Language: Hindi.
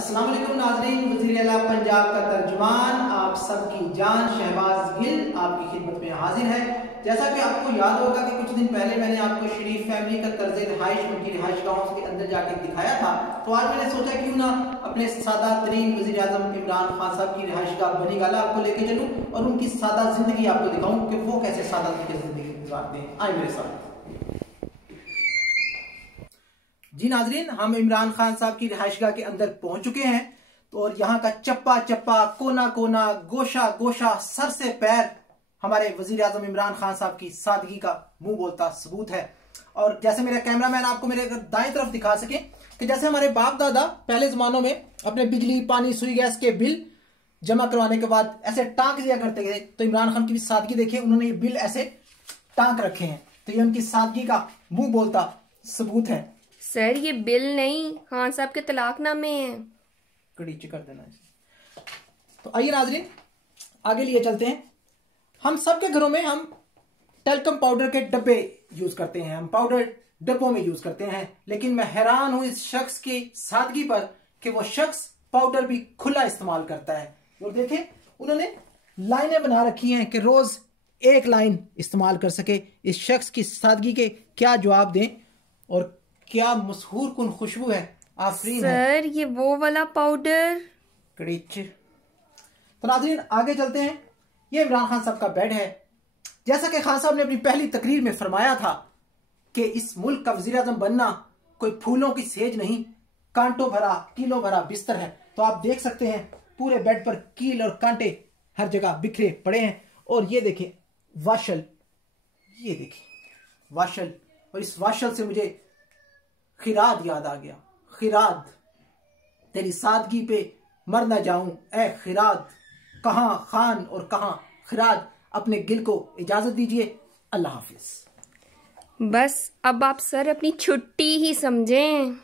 अस्सलाम वालेकुम नाज़रीन, वज़ीर आला पंजाब का तर्जुमान आप सबकी जान शहबाज गिल आपकी खिदमत में हाजिर है। जैसा कि आपको याद होगा कि कुछ दिन पहले मैंने आपको शरीफ फैमिली का तर्ज रिहाइश उनकी रिहाइश गाहों के अंदर जाके दिखाया था, तो आज मैंने सोचा क्यों ना अपने सादा तरीन वज़ीर आज़म इमरान खान साहब की रिहाइश गाह बनी गाला आपको लेके चलूँ और उनकी सादा जिंदगी आपको दिखाऊँ कि वो कैसे सादा जिंदगी गुजारते हैं। आए मेरे साथ। जी नाजरीन, हम इमरान खान साहब की रिहाइशगाह के अंदर पहुंच चुके हैं। तो और यहाँ का चप्पा चप्पा, कोना कोना, गोशा गोशा, सर से पैर हमारे वजीर आजम इमरान खान साहब की सादगी का मुंह बोलता सबूत है। और जैसे मेरा कैमरामैन आपको मेरे दाएं तरफ दिखा सके कि जैसे हमारे बाप दादा पहले जमानों में अपने बिजली पानी सुई गैस के बिल जमा करवाने के बाद ऐसे टांक दिया करते थे, तो इमरान खान की भी सादगी देखिए, उन्होंने ये बिल ऐसे टांक रखे हैं। तो ये उनकी सादगी का मुंह बोलता सबूत है। सर ये बिल नहीं, खान साहब के तलाकनामे हैं। कड़ीच कर देना इसे। तो आइए नाजरीन आगे लिए चलते हैं। हम सबके घरों में हम टेल्कम पाउडर के डब्बे यूज करते हैं, हम पाउडर डब्बों में यूज करते हैं, लेकिन मैं हैरान हूं इस शख्स की सादगी पर कि वो शख्स पाउडर भी खुला इस्तेमाल करता है। और देखें उन्होंने लाइनें बना रखी हैं कि रोज एक लाइन इस्तेमाल कर सके। इस शख्स की सादगी के क्या जवाब दें और क्या मशहूर कुन खुशबू है। आफरीन सर ये वो वाला पाउडर। कड़ीच। तो नाज़रीन आगे चलते हैं। ये इमरान खान साहब का बेड है। जैसा कि खान साहब ने अपनी पहली तकरीर में फरमाया था कि इस मुल्क का वज़ीर आज़म बनना कोई फूलों की सेज नहीं, कांटों भरा कीलों भरा बिस्तर है। तो आप देख सकते हैं पूरे बेड पर कील और कांटे हर जगह बिखरे पड़े हैं। और ये देखें वाशल, ये देखें वाशल, और इस वाशल से मुझे खिराद याद आ गया। खिराद, तेरी सादगी पे मर ना जाऊं ए खिराद, कहां खान और कहां खिराद। अपने गिल को इजाजत दीजिए। अल्लाह हाफिज। बस अब आप सर अपनी छुट्टी ही समझें।